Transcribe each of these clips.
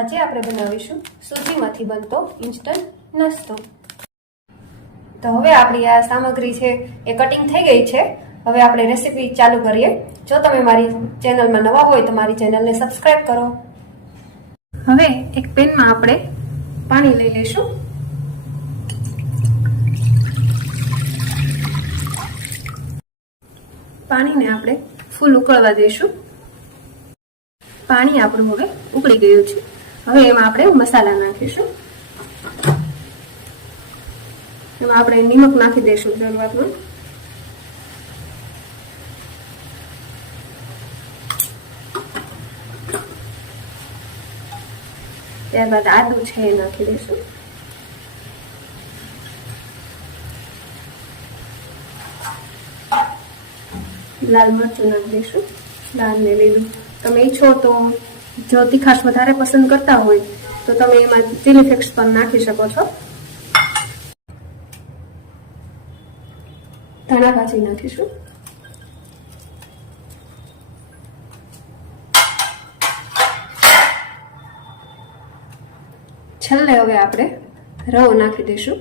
આજે આપણે બનાવીશું સૂજીમાંથી બનતો ઇન્સ્ટન્ટ નાસ્તો। તો હવે આપણી આ સામગ્રી છે એ કટિંગ થઈ ગઈ છે। હવે આપણે રેસીપી ચાલુ કરીએ। જો તમે મારી ચેનલમાં નવા હોય તો મારી ચેનલને સબસ્ક્રાઇબ કરો। હવે એક પેનમાં આપણે પાણી લઈ લઈશું। પાણીને આપણે ફૂલ ઉકળવા દઈશું। પાણી આપણું હવે ઉકળી ગયું છે। હવે એમાં આપણે મસાલા નાખીશું। એમાં આપણે નિમક નાખી દઈશું જરૂરિયાતમાં। ત્યારબાદ આદુ છે એ નાખી દઈશું। લાલ મરચું નાખી દઈશું, લાલ ને લીલું। તમે ઈચ્છો તો જો તીખાશ વધારે પસંદ કરતા હોય તો તમે એમાં ચીલી ફ્લેક્સ પણ નાખી શકો છો। ધાણા ભાજી નાખીશું। છેલ્લે હવે આપણે રવો નાખી દઈશું।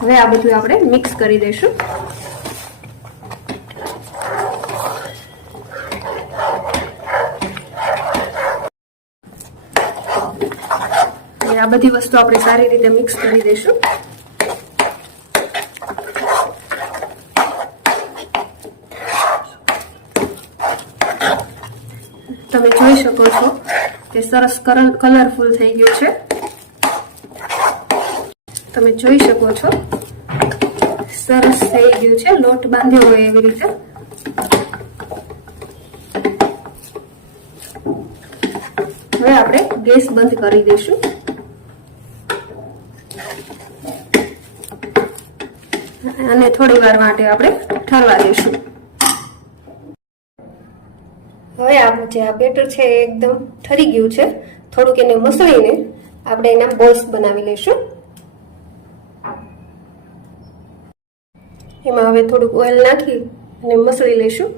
હવે આ બધું આપણે મિક્સ કરી દઈશું। આ બધી વસ્તુ આપણે સારી રીતે મિક્સ કરી દઈશું। તમે જોઈ શકો છો કે સરસ કલરફુલ થઈ ગયું છે। તમે જોઈ શકો છો સરસ થઈ ગયું છે, લોટ બાંધ્યો હોય એવી રીતે। હવે આપણે ગેસ બંધ કરી દઈશું અને થોડી વાર માટે આપણે ઠરવા દઈશું। હવે આપણું જે આ બેટર છે એ એકદમ ઠરી ગયું છે। થોડુંક એને મસળીને આપણે એના બોલ્સ બનાવી લઈશું। એમાં હવે થોડુંક ઓઇલ નાખી અને મસળી લઈશું।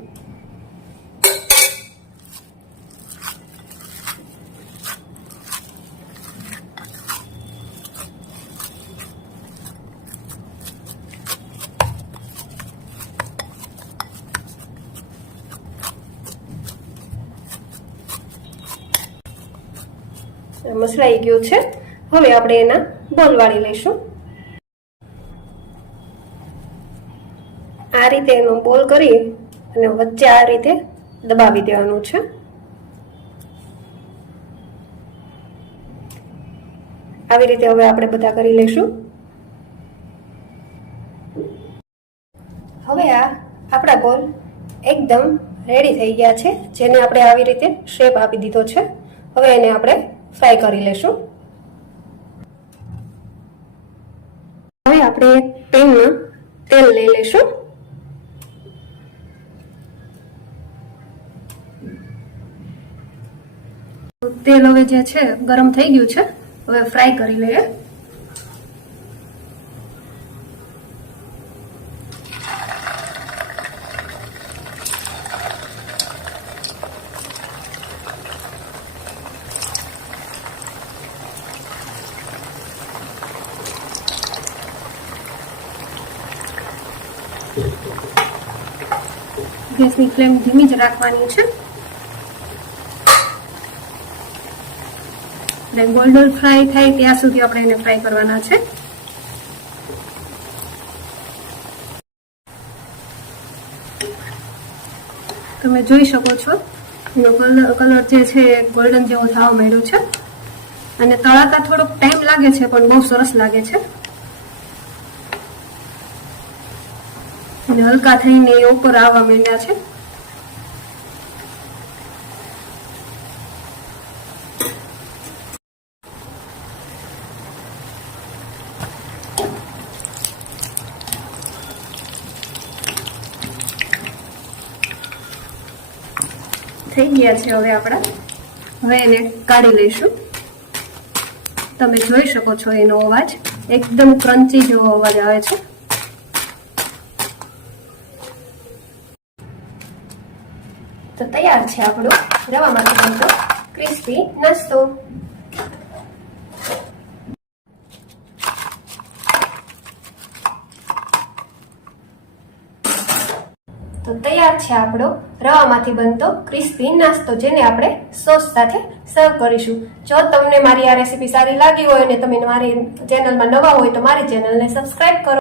મસળાઈ ગયું છે। હવે આપણે એના બોલ વાળી લઈશું। આ રીતે એનો બોલ કરી અને વચ્ચે આ રીતે દબાવી દેવાનું છે। આવી રીતે હવે આપણે બધા કરી લઈશું। હવે આ આપણા બોલ એકદમ રેડી થઈ ગયા છે, જેને આપણે આવી રીતે શેપ આપી દીધો છે। હવે એને આપણે ફ્રાય કરી લઈશું। હવે આપણે એક પેનમાં તેલ લઈ લઈશું। તેલ હવે જે છે ગરમ થઈ ગયું છે। હવે ફ્રાય કરી લઈએ। ગેસની ફ્લેમ ધીમી જ રાખવાની છે અને ગોલ્ડન ફ્રાય થાય ત્યાં સુધી આપણે એને ફ્રાય કરવાના છે। તમે જોઈ શકો છો એનો કલર જે છે ગોલ્ડન જેવો થવા માંડ્યો છે અને તળાતા થોડોક ટાઈમ લાગે છે પણ બહુ સરસ લાગે છે અને હલકા થઈને એ ઉપર આવવા માંડ્યા છે। થઈ ગયા છે। હવે એને કાઢી લઈશું। તમે જોઈ શકો છો એનો અવાજ એકદમ ક્રન્ચી જેવો અવાજ આવે છે. તો તૈયાર છે આપણો રવામાંથી બનતો ક્રિસ્પી નાસ્તો. તો તૈયાર છે આપણો રવામાંથી બનતો ક્રિસ્પી નાસ્તો, જેને આપણે સોસ સાથે સર્વ કરીશું. જો તમને મારી આ રેસીપી સારી લાગી હોય અને તમે મારી ચેનલમાં નવા હોય તો મારી ચેનલને સબસ્ક્રાઇબ કરો.